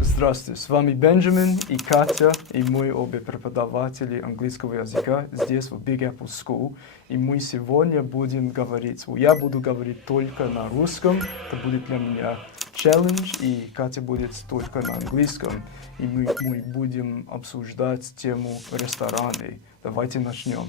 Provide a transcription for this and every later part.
Здравствуйте, с вами Бенджамин и Катя, и мы обе преподаватели английского языка здесь, в Big Apple School. И мы сегодня будем говорить, я буду говорить только на русском, это будет для меня челлендж, и Катя будет только на английском. И мы будем обсуждать тему рестораны. Давайте начнем.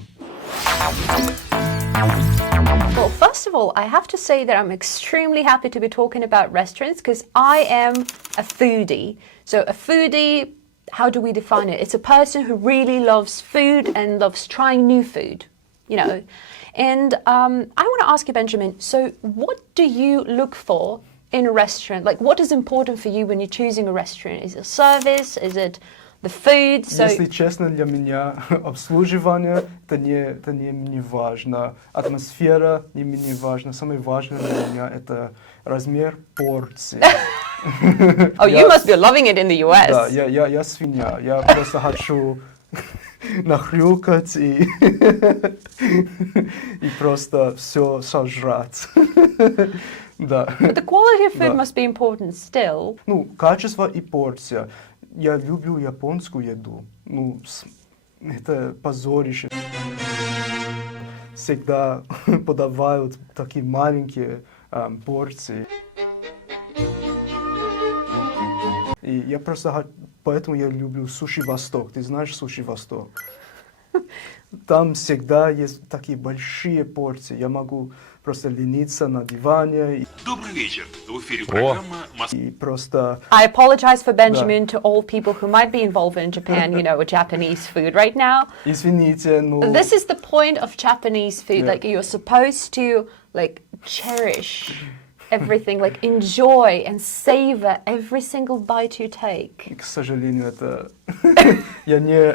Well, first of all, I have to say that I'm extremely happy to be talking about restaurants because I am a foodie. So a foodie, how do we define it? It's a person who really loves food and loves trying new food, you know. And I want to ask you, Benjamin, so what do you look for in a restaurant? Like, what is important for you when you're choosing a restaurant? Is it service? Is it the food? So... Если честно, для меня обслуживание это не важно, атмосфера не менее важна. Самое важное для меня это размер порции. Oh, you must be loving it in the US. Да, я свинья. Я просто хочу нахрюкать и просто все сожрать. Да. But the quality of food must be important still. Ну, качество и порция. Я люблю японскую еду. Ну, это позорище. Всегда подавают такие маленькие порции. И я просто... Поэтому я люблю Суши Восток. Ты знаешь Суши Восток? Там всегда есть такие большие порции. Я могу просто лениться на диване. Добрый вечер. В эфире программа И просто... I apologize for Benjamin to all people who might be involved in Japan, you know, with Japanese food right now. Извините, но... This is the point of Japanese food. Like, you're supposed to, like, cherish everything, like, enjoy and savor every single bite you take. К сожалению, это... Я не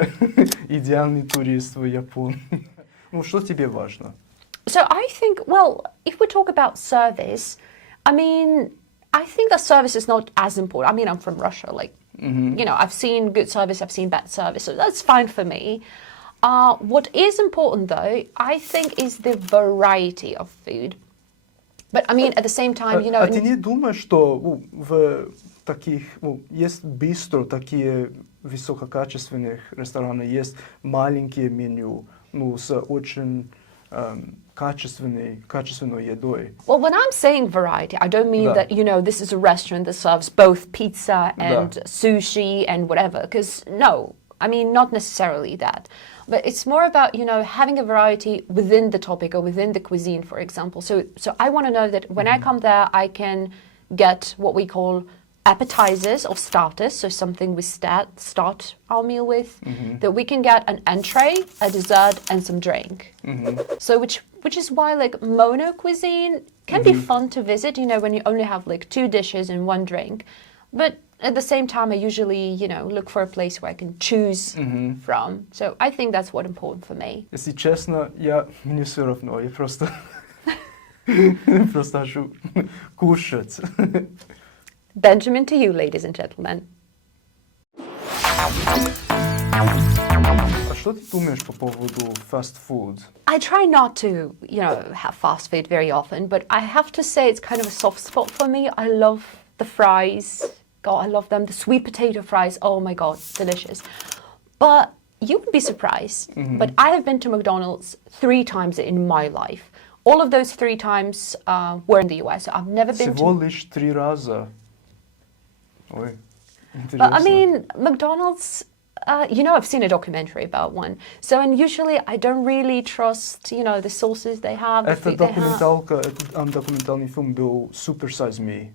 идеальный турист в Японии. Ну, что тебе важно? So I think, well, if we talk about service, I mean, I think that service is not as important. I mean, I'm from Russia, like, you know, I've seen good service, I've seen bad service, so that's fine for me. What is important, though, I think, is the variety of food. But, I mean, at the same time, you know... А ты не думаешь, что в таких... Есть бистро, такие высококачественных ресторанов, есть маленькие меню, ну, с очень... качественной едой. Well, when I'm saying variety, I don't mean that, you know, this is a restaurant that serves both pizza and sushi and whatever, because no, I mean, not necessarily that. But it's more about, you know, having a variety within the topic or within the cuisine, for example. So I want to know that when I come there, I can get what we call appetizers or starters, so something we start our meal with, that we can get an entree, a dessert, and some drink. So which is why, like, mono cuisine can be fun to visit, you know, when you only have like 2 dishes and 1 drink. But at the same time, I usually, you know, look for a place where I can choose from. So I think that's what's important for me. Если честно, мне все равно, я просто хочу кушать. Benjamin, to you, ladies and gentlemen. А что ты думаешь по поводу fast food? I try not to, you know, have fast food very often, but I have to say it's kind of a soft spot for me. I love the fries. God, I love them. The sweet potato fries, oh my God, delicious. But you would be surprised, but I have been to McDonald's 3 times in my life. All of those 3 times were in the US. So I've never been Всего лишь 3 раза. Ой, интересно. But I mean, McDonald's, you know, I've seen a documentary about one. So, and usually I don't really trust, you know, the sauces they have. Это документалка, документальный фильм был Super Size Me.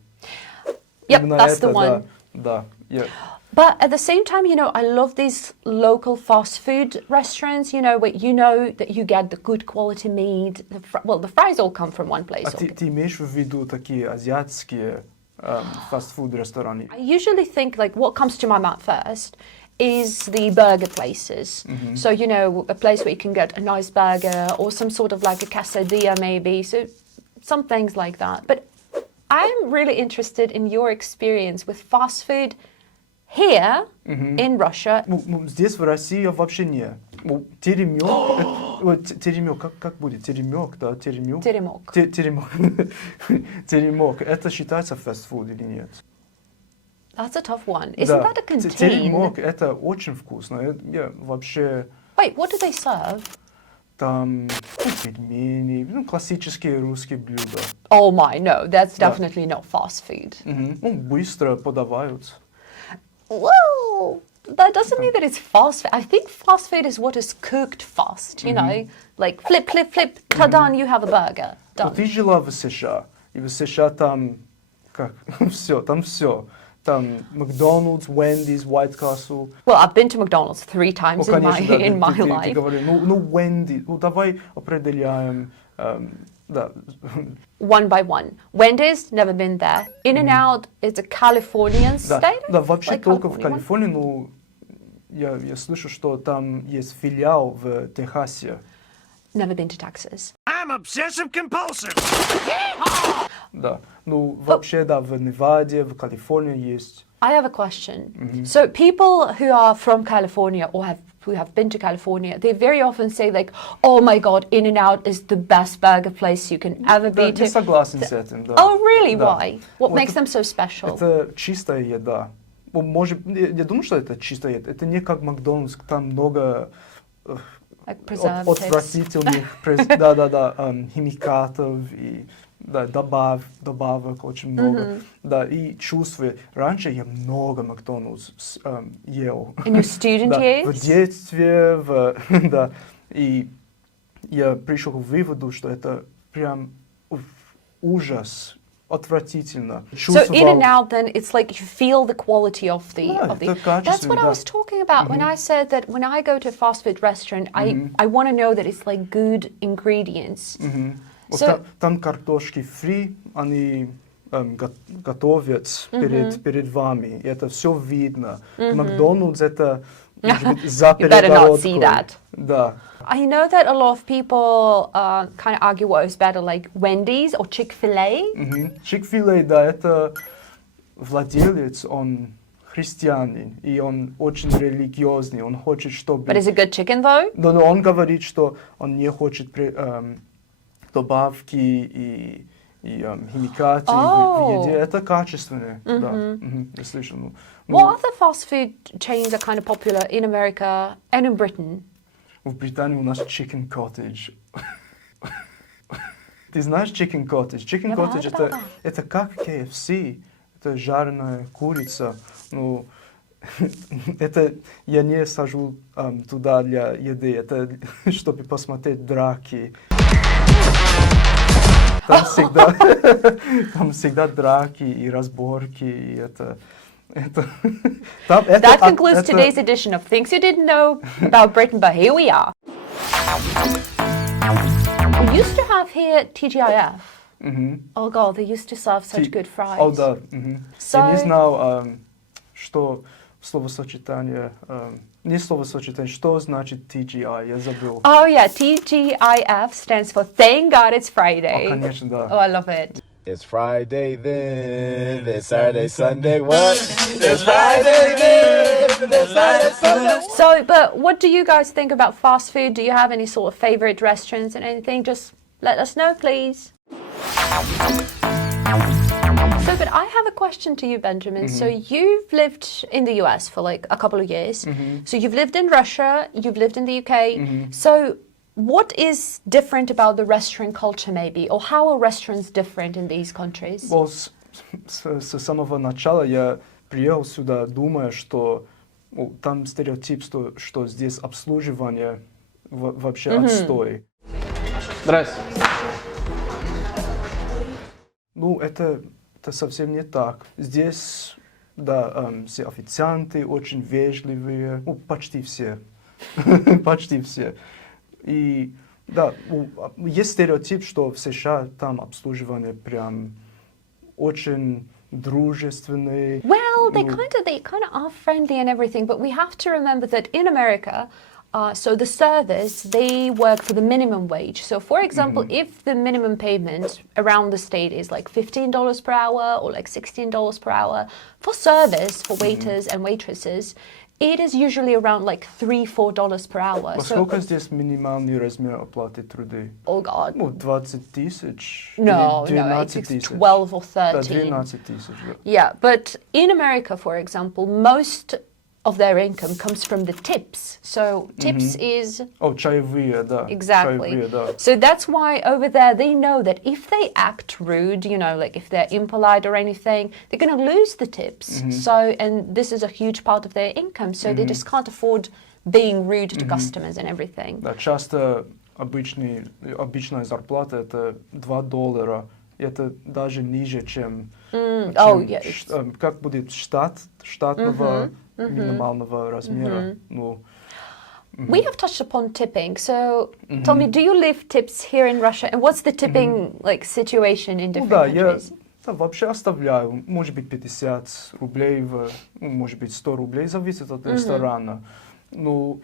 Yep, Именно that's это, the one. Да, yeah. But at the same time, you know, I love these local fast food restaurants, you know, where you know that you get the good quality meat. Well, the fries all come from one place. А ты имеешь в виду такие азиатские фастфуд рестораны? I usually think, like, what comes to my mind first is the burger places. So, you know, a place where you can get a nice burger or some sort of like a quesadilla maybe. So some things like that. But I'm really interested in your experience with fast food here in Russia. Здесь, в России, вообще нет. Теремён Теремок, как будет? Теремок, да? Теремок? Теремок. Теремок. Теремок. Это считается фастфуд или нет? That's a tough one. Isn't that a contain? Теремок, это очень вкусно. Я вообще... Wait, what do they serve? Там пельмени, классические русские блюда. Oh my, no, that's definitely not fast food. Быстро подавают. Well, that doesn't mean that it's fast food. I think fast food is what is cooked fast, you know? Like flip, flip, flip, ta-da, you have a burger. Done. Ты жила в США, и в США там как все, там все. Там Макдональдс, Wendy's, White Castle. Well, I've been to McDonald's 3 times in my ты life. говоришь, Wendy, давай определяем, да. One by one. Wendy's, never been there. In-N-Out is a Californian state? Да, вообще like только в California Калифорнии, но я слышу, что там есть филиал в Техасе. Never been to Texas. I'm obsessive compulsive. Да, вообще, да, в Неваде, в Калифорнии есть. I have a question. So people who are from California or who have been to California, they very often say like, oh my God, In-N-Out is the best burger place you can ever be to. Я согласен с этим, да. Oh, really? Да. Why? What makes them so special? Это чистая еда. Может, я думаю, что это чистая еда. Это не как Макдональдс, там много Like preservatives. отвратительных химикатов и добавок очень много. Да, и чувства. Раньше я много Макдональдс ел. In your student years? В детстве, да. И я пришел к выводу, что это прям ужас. Отвратительно. So In-N-Out, then it's like you feel the quality of the. That's what I was talking about when I said that when I go to a fast food restaurant, I want to know that it's like good ingredients. So, там картошки фри, они готовят перед вами, и это все видно. Макдональдс это может быть за перегородкой. Да. I know that a lot of people kind of argue what is better, like Wendy's or Chick-fil-A. Chick-fil-A, да, это владелец, он христианин, и он очень религиозный, он хочет, чтобы... But is it good chicken, though? Но он говорит, что он не хочет добавки и химикаты в еде. Это качественно, да. Я слышал. What other fast food chains are kind of popular in America and in Britain? В Британии у нас Chicken Cottage. Ты знаешь Chicken Cottage? Chicken Cottage это как KFC. Это жареная курица. Ну, это я не сажу туда для еды. Это чтобы посмотреть драки. Там всегда драки и разборки. И это That concludes today's edition of Things You Didn't Know About Britain, but here we are. We used to have here TGIF. Oh God, they used to serve such good fries. О, да. So, я не знал, что словосочетание, не словосочетание, что значит TGI, я забыл. Oh yeah, TGIF stands for Thank God It's Friday. О, конечно, да. Oh, I love it. It's Friday then, it's Saturday, Sunday, what? It's Friday then, it's Saturday, Sunday. So, but what do you guys think about fast food? Do you have any sort of favorite restaurants and anything? Just let us know, please. So, but I have a question to you, Benjamin. So you've lived in the US for like a couple of years. So you've lived in Russia, you've lived in the UK. So what is different about the restaurant culture maybe? Or how are restaurants different in these countries? Well, с самого начала я приехал сюда, думая, что там стереотип, что здесь обслуживание вообще отстой. Здрасте. Ну, это совсем не так. Здесь, да, все официанты очень вежливые, почти все. Почти все. И, да, есть стереотип, что в США там обслуживание прям очень дружественное. Well, they kind of are friendly and everything, but we have to remember that in America, so the service, they work for the minimum wage. So, for example, if the minimum payment around the state is like $15 per hour or like $16 per hour for service for waiters and waitresses, It is usually around like $3-4 per hour. Во сколько здесь минимальный размер оплаты труда? Oh God. Ну, 20 тысяч. No, или no, it's 12 тысяч. 12 or Да, 13. 12 тысяч, да. Yeah, but in America, for example, most of their income comes from the tips. So tips is... О, чаевые, да. Exactly. Чаевые, да. So that's why over there they know that if they act rude, you know, like if they're impolite or anything, they're going to lose the tips. So, and this is a huge part of their income. So they just can't afford being rude to customers and everything. Да, часто обычная зарплата это $2. Это даже ниже, чем как будет штатного минимального размера. Ну, We have touched upon tipping. So tell me, do you leave tips here in Russia? And what's the tipping like situation in different countries? Я вообще оставляю, может быть, 50 рублей, может быть, 100 рублей, зависит от ресторана. Ну,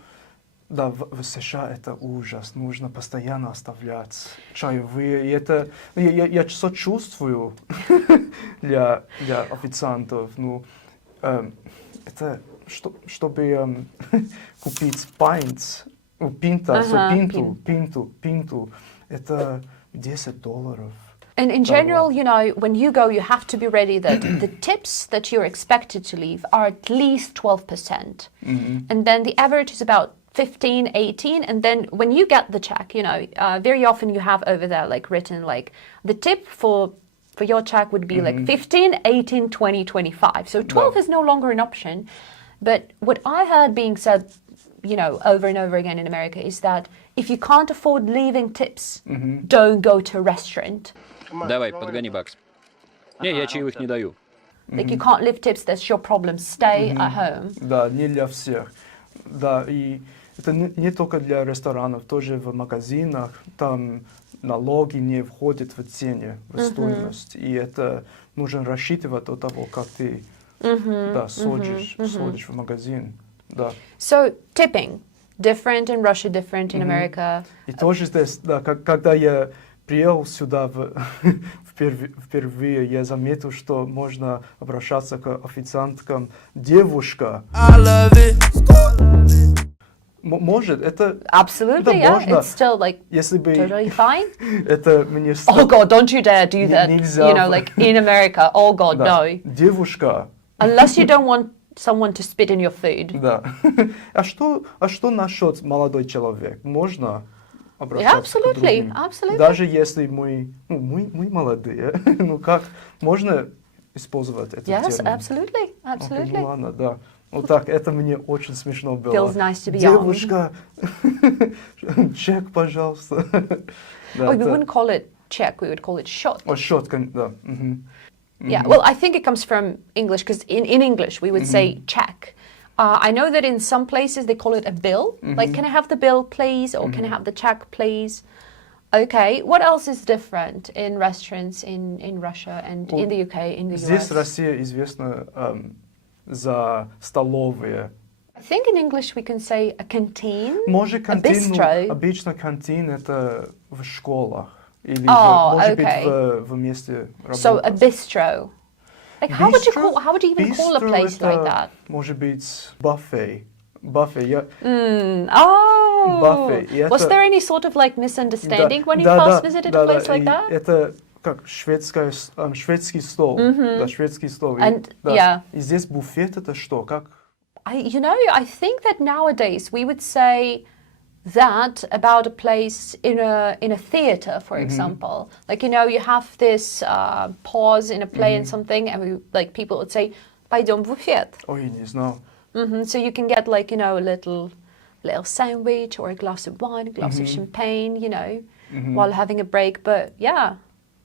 да, в США это ужас, нужно постоянно оставлять чаевые. И это, я сочувствую для официантов. Ну, это, чтобы купить пинту, это $10. And in general, you know, when you go, you have to be ready that the tips that you're expected to leave are at least 12%. And then the average is about 15, 18. And then when you get the check, you know, very often you have over there like written like the tip for your check would be like 15, 18, 20, 25. So 12 is no longer an option. But what I heard being said, you know, over and over again in America is that if you can't afford leaving tips, don't go to a restaurant. Давай, подгони бакс. Не, я чаевых не даю. Like you can't leave tips, that's your problem. Stay at home. Да, не для всех. Да, и это не только для ресторанов, тоже в магазинах, там налоги не входят в цене, в стоимость. И это нужно рассчитывать до того, как ты сходишь в магазин. Да. So tipping, different in Russia, different in America. И тоже здесь, да, когда я приехал сюда впервые, я заметил, что можно обращаться к официанткам девушка. Может, это... Absolutely, yeah. Можно, it's still like если бы totally fine. Это мне... Oh God, don't you dare do that. Нельзя. You know, like in America, oh God, Да. no. Девушка. Unless you don't want someone to spit in your food. Да. А что насчет молодой человек? Можно обращаться Yeah, к другим? absolutely. Даже если мы молодые, ну как, можно использовать этот Yes, термин? absolutely, absolutely. Окей, ну ладно, да. Вот так, это мне очень смешно было. Feels nice to be young. Девушка, чек, пожалуйста. Да, Oh, we wouldn't call it check, we would call it shot. О, счет, да. Yeah, well, I think it comes from English, because in English we would say check. I know that in some places they call it a bill. Like, can I have the bill, please? Or can I have the check, please? Okay, what else is different in restaurants in Russia and in the UK, in the US? Здесь Россия известна за столовые. I think in English we can say a canteen, Может, a кантин, bistro. обычно кантин это в школах. Или, Oh, может okay. быть, в месте работы. So a bistro. Like, how would you even call a Бистро place это, like that? Может быть, buffet. Buffet. Oh, Buffet. И was это- there any sort of like misunderstanding when you да, first да, visited да, a place да, like и that? Это как шведский стол. Да, шведский стол. И, And, да, yeah. И здесь буфет это что? Как? I think that nowadays we would say that about a place in a theater, for example. Like, you know, you have this pause in a play and something, and people would say, "Пойдем в буфет." Ой, не знал. So you can get like, you know, a little sandwich or a glass of wine, a glass of champagne, you know, while having a break. But yeah.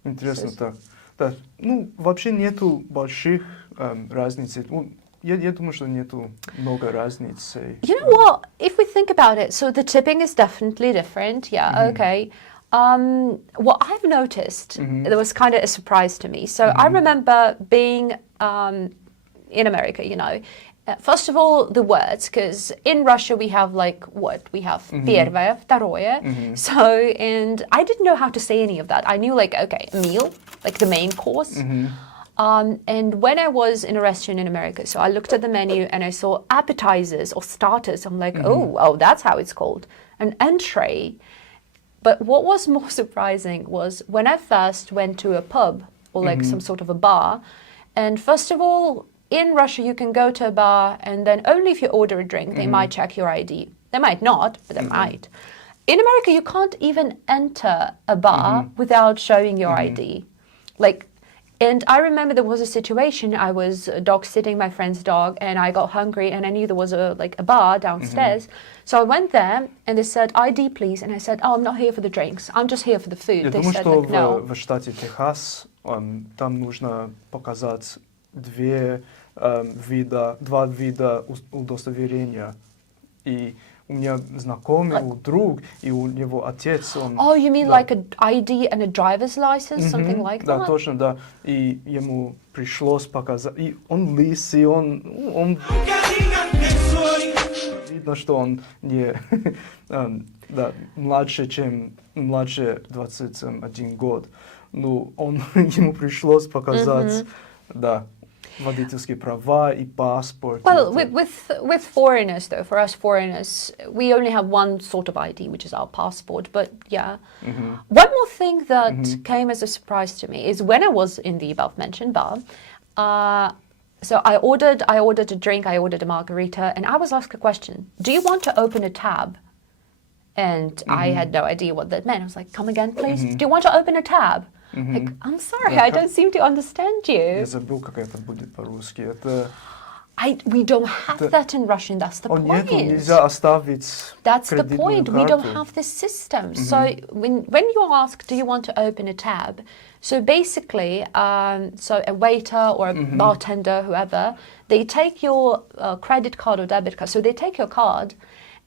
Интересно так. Да. Ну, вообще нету больших разниц. Ну, я думаю, что нету много разниц. You know what? If we think about it, so the tipping is definitely different. Yeah, okay. What I've noticed, there was kind of a surprise to me. So I remember being in America, you know. First of all, the words, because in Russia we have like what? We have первое, второе. So, and I didn't know how to say any of that. I knew like, okay, a meal, like the main course. And when I was in a restaurant in America, so I looked at the menu and I saw appetizers or starters. I'm like, oh, that's how it's called, an entree. But what was more surprising was when I first went to a pub or like some sort of a bar. And first of all, in Russia, you can go to a bar and then only if you order a drink, they might check your ID. They might not, but they might. In America, you can't even enter a bar without showing your ID. Like, and I remember there was a situation, I was dog sitting my friend's dog and I got hungry and I knew there was a bar downstairs. So I went there and they said, ID please. And I said, oh, I'm not here for the drinks. I'm just here for the food. Я They думаю, said, что like, no. в штате Техас там нужно показать два вида удостоверения. И у меня знакомый, друг, и у него отец, он... Oh, you mean like an ID and a driver's license, something like that? Да, точно, да. И ему пришлось показать. И он лысый, он видно, что он не да, младше 21 год. Ну, ему пришлось показать, да, водительские права и паспорт. Well, with foreigners, though, for us foreigners, we only have one sort of ID, which is our passport. But yeah, one more thing that came as a surprise to me is when I was in the above-mentioned bar. So I ordered a drink, I ordered a margarita, and I was asked a question: do you want to open a tab? And I had no idea what that meant. I was like, come again, please. Do you want to open a tab? Like, I'm sorry, I don't seem to understand you. Я забыл, как это будет по-русски. Это... We don't have that in Russian, that's the point. Нету, нельзя оставить That's the кредитную point, we карту. don't have this system. So when you ask, do you want to open a tab? So basically, so a waiter or a bartender, whoever, they take your credit card or debit card. So they take your card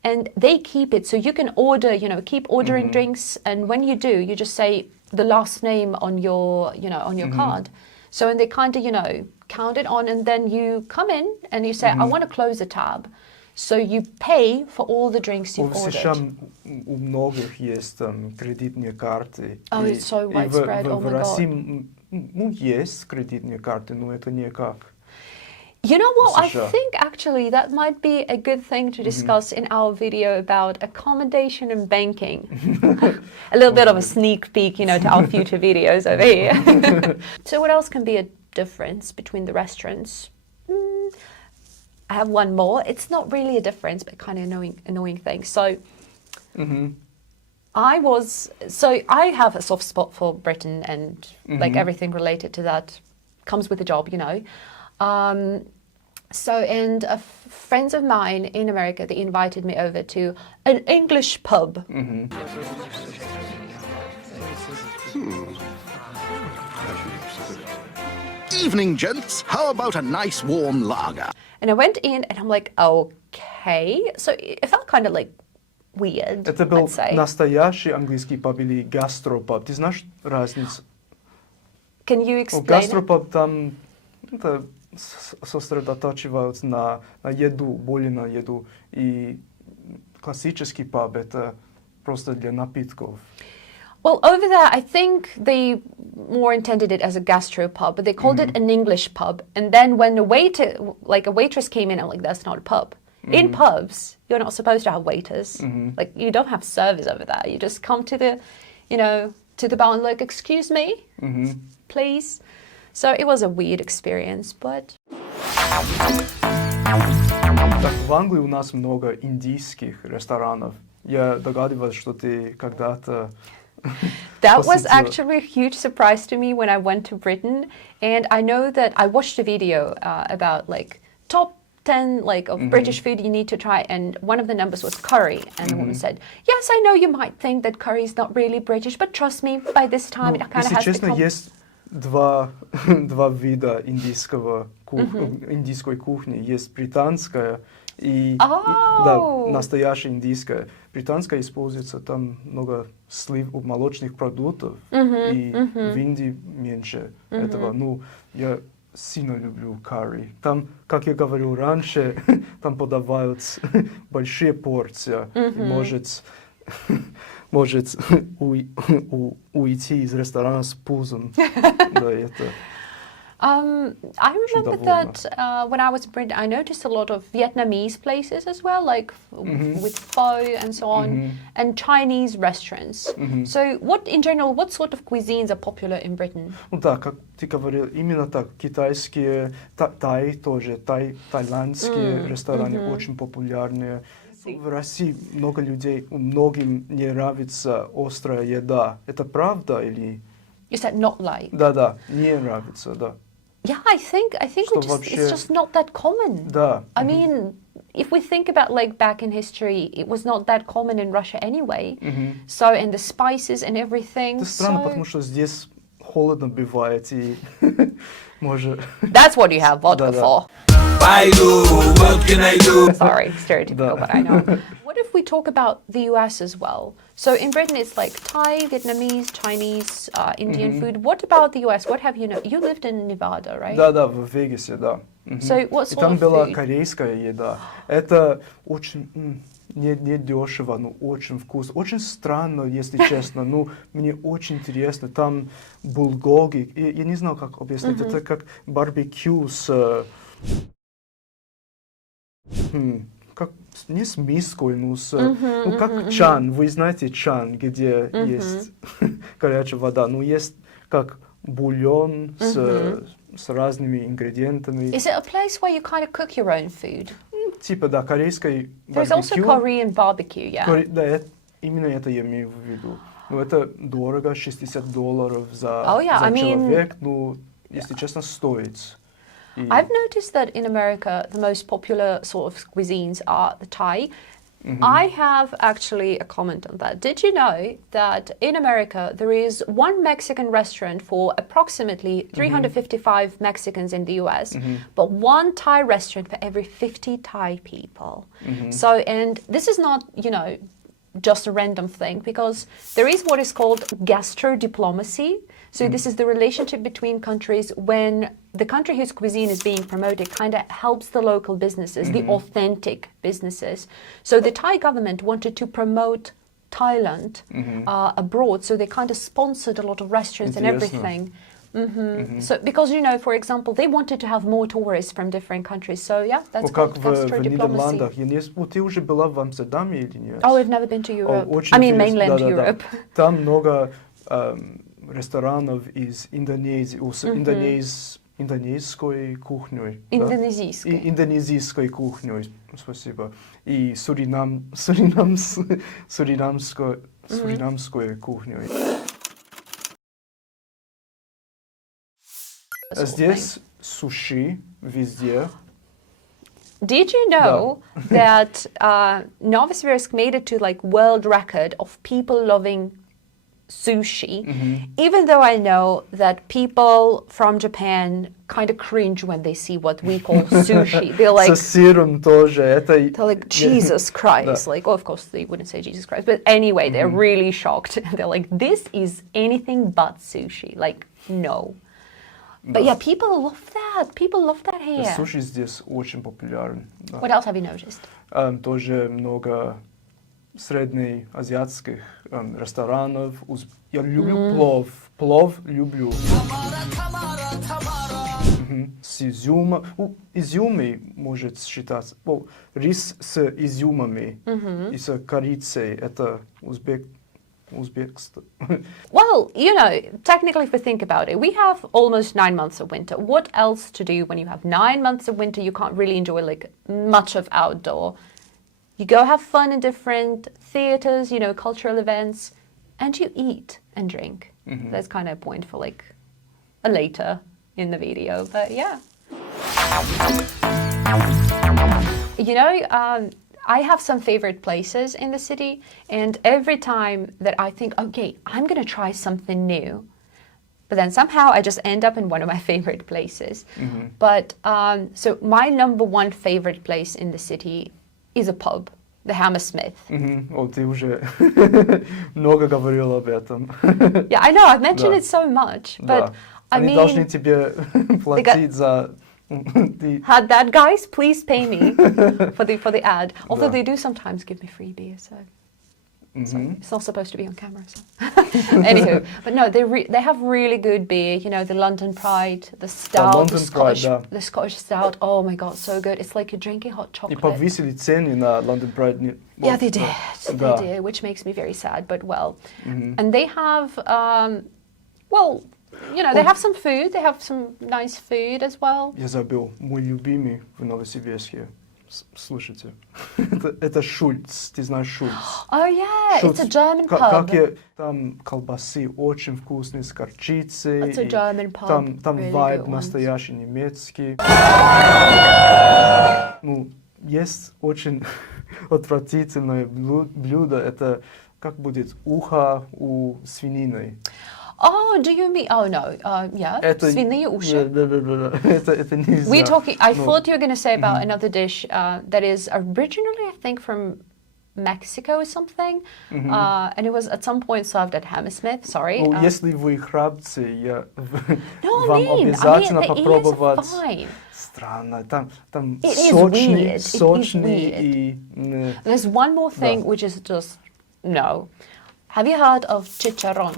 and they keep it. So you can order, keep ordering drinks. And when you do, you just say the last name on your, on your card. So and they kind of, count it on, and then you come in and you say, I want to close a tab. So you pay for all the drinks you've ordered. Сейчас у многих есть кредитные карты. Oh, it's so widespread. Oh my в России God. Есть кредитные карты, но это не как. You know what? I think actually that might be a good thing to discuss in our video about accommodation and banking. A little bit of a sneak peek, to our future videos over here. So what else can be a difference between the restaurants? I have one more. It's not really a difference, but kind of annoying thing. So I have a soft spot for Britain and like everything related to that comes with the job, and friends of mine in America, they invited me over to an English pub. Evening, gents. How about a nice warm lager? And I went in and I'm like, okay. So it felt kind of like weird, Это был I'd say. настоящий английский паб или гастропаб. Ты знаешь разницу? Can you explain it? Гастропаб там сосредотачиваются на еду, более на еду. И классический паб это просто для напитков. Well, over there, I think they more intended it as a gastropub, but they called it an English pub. And then when a waitress came in, I'm like, that's not a pub. In pubs, you're not supposed to have waiters. Like, you don't have service over there. You just come to the, to the bar and like, excuse me, please. So it was a weird experience, but... Так, в Англии у нас много индийских ресторанов. Я догадываюсь, что ты когда-то... That was actually a huge surprise to me when I went to Britain. And I know that I watched a video about like top 10 of British food you need to try. And one of the numbers was curry. And the woman said, yes, I know you might think that curry is not really British, but trust me, by this time it kind of has честно, become... есть два вида индийской кухни. Есть британская и настоящая индийская. Британская используется там много молочных продуктов, и в Индии меньше этого. Ну, я сильно люблю карри. Там, как я говорил раньше, там подавают большие порции, и может уйти из ресторана с пузом. Да, это... I remember that when I was in Britain, I noticed a lot of Vietnamese places as well, like with pho and so on, and Chinese restaurants. So in general, what sort of cuisines are popular in Britain? Ну да, как ты говорил, именно так. Китайские, тай тоже, тайландские рестораны очень популярные. В России много людей, многим не нравится острая еда. Это правда или? You said not like. Да, не нравится, да. Yeah, I think it's just not that common. Да. I mean, if we think about like back in history, it was not that common in Russia anyway. So, and the spices and everything. Это странно, потому что здесь холодно бывает и может. That's what you have vodka for. What can I do? Sorry, stereotypical, but I know. What if we talk about the US as well? So in Britain, it's like Thai, Vietnamese, Chinese, Indian food. What about the US? What have you know? You lived in Nevada, right? Да, в Вегасе, да. So what И sort там of была food? корейская еда. Это очень не дешево, но очень вкусно. Очень странно, если честно. Ну, мне очень интересно. Там булгоги. Я не знаю, как объяснить. Это как барбекю с... как не с миской, но с... ну, как чан. Вы знаете чан, где есть горячая вода. Ну, есть как бульон с разными ингредиентами. Is it a place where you kind of cook your own food? Типа, да, корейской There's also барбекю. Korean barbecue, yeah. Да, именно это я имею в виду. Ну, это дорого, $60 за человек. Ну, если честно, стоит. I've noticed that in America, the most popular sort of cuisines are the Thai. I have actually a comment on that. Did you know that in America, there is one Mexican restaurant for approximately 355 Mexicans in the US, but one Thai restaurant for every 50 Thai people? So, and this is not, you know, just a random thing, because there is what is called gastro-diplomacy. So this is the relationship between countries when the country whose cuisine is being promoted kind of helps the local businesses, the authentic businesses. So the Thai government wanted to promote Thailand abroad, so they kind of sponsored a lot of restaurants and everything. So because, you know, for example, they wanted to have more tourists from different countries. So yeah, that's called gastro-diplomacy. Ты уже была в Амстердаме или нет? Oh, I've never been to Europe. I mean, mainland Europe. Там много ресторанов из Индонезии, индонезийской кухней. Индонезийской. Индонезийской кухней, спасибо. И суринамской кухней. Здесь суши везде. Did you know that Novosibirsk made it to like world record of people loving sushi, even though I know that people from Japan kind of cringe when they see what we call sushi. They're like, Со сыром тоже. they're like, Jesus Christ. Like, oh, of course, they wouldn't say Jesus Christ. But anyway, they're really shocked. They're like, this is anything but sushi. Like, no. But yeah, people love that. People love that here. Суши здесь очень популярен. Да. What else have you noticed? Тоже много среднеазиатских ресторанов. Я люблю плов. Плов люблю. С изюмом. Изюмы может считаться. Рис с изюмами и с корицей. Это Uzbekistan. Well, you know, technically if we think about it, we have almost 9 months of winter. What else to do when you have 9 months of winter? You can't really enjoy like much of outdoor. You go have fun in different theaters, you know, cultural events, and you eat and drink. That's kind of a point for like a later in the video, but yeah. You know, I have some favorite places in the city, and every time that I think, okay, I'm going to try something new, but then somehow I just end up in one of my favorite places. But so my number one favorite place in the city is a pub, the Hammersmith. Ты уже много говорил об этом. Yeah, I know, I've mentioned it so much, but I mean... Они должны тебе платить за... Had that, guys, please pay me for the ad. Although they do sometimes give me free beer, so So it's not supposed to be on camera. So. Anywho, but no, they have really good beer. You know, the London Pride, the stout, the Scottish stout. Oh my God, so good. It's like you're drinking hot chocolate. И повысили цены на London Pride. Yeah, they did. They did, which makes me very sad, but well. And they have, well, you know, they have some food. They have some nice food as well. Я забыл, мой любимый в Новосибирске. Слушайте, это Шульц, ты знаешь Шульц? Oh yeah, Шульц. It's a German pub. Как я, там колбасы очень вкусные с горчицей. It's a German pub. Там really вайб good настоящий немецкий. Ну, есть очень отвратительное блюдо, это как будет ухо у свинины. Oh, do you mean? Oh no, yeah. Свиные уши. Это нельзя. We're talking. I thought you were going to say about another dish that is originally, I think, from Mexico or something, and it was at some point served at Hammersmith. Sorry. Ну, если вы храбцы, я No, вам обязательно the попробовать. is fine. Странно, там It сочный и. There's one more thing which is just no. Have you heard of chicharrón?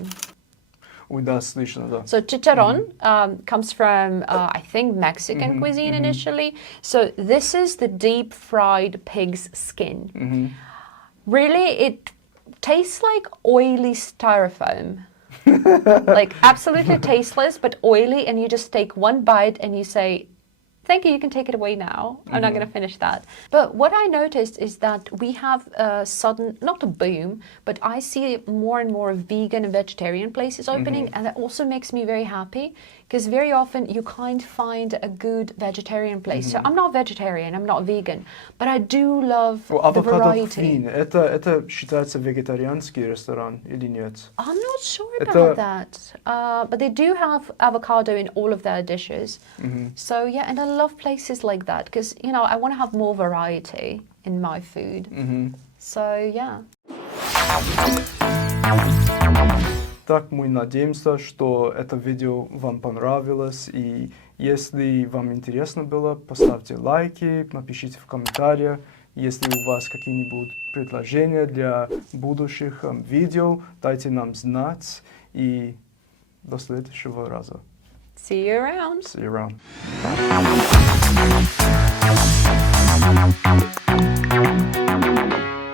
Ой, да, слышно, да. So chicharrón comes from, I think, Mexican cuisine initially. So this is the deep fried pig's skin. Really, it tastes like oily styrofoam. Like absolutely tasteless, but oily, and you just take one bite and you say, thank you, you can take it away now. I'm not going to finish that. But what I noticed is that we have a sudden, not a boom, but I see more and more vegan and vegetarian places opening, and that also makes me very happy, because very often you can't find a good vegetarian place. So I'm not vegetarian, I'm not vegan, but I do love the variety. Это считается вегетарианский ресторан или нет? I'm not sure about that, but they do have avocado in all of their dishes. So yeah, and I love places like that because, you know, I want to have more variety in my food. So yeah. Так, мы надеемся, что это видео вам понравилось, и если вам интересно было, поставьте лайки, напишите в комментариях. Если у вас какие-нибудь предложения для будущих видео, дайте нам знать, и до следующего раза. See you around. See you around.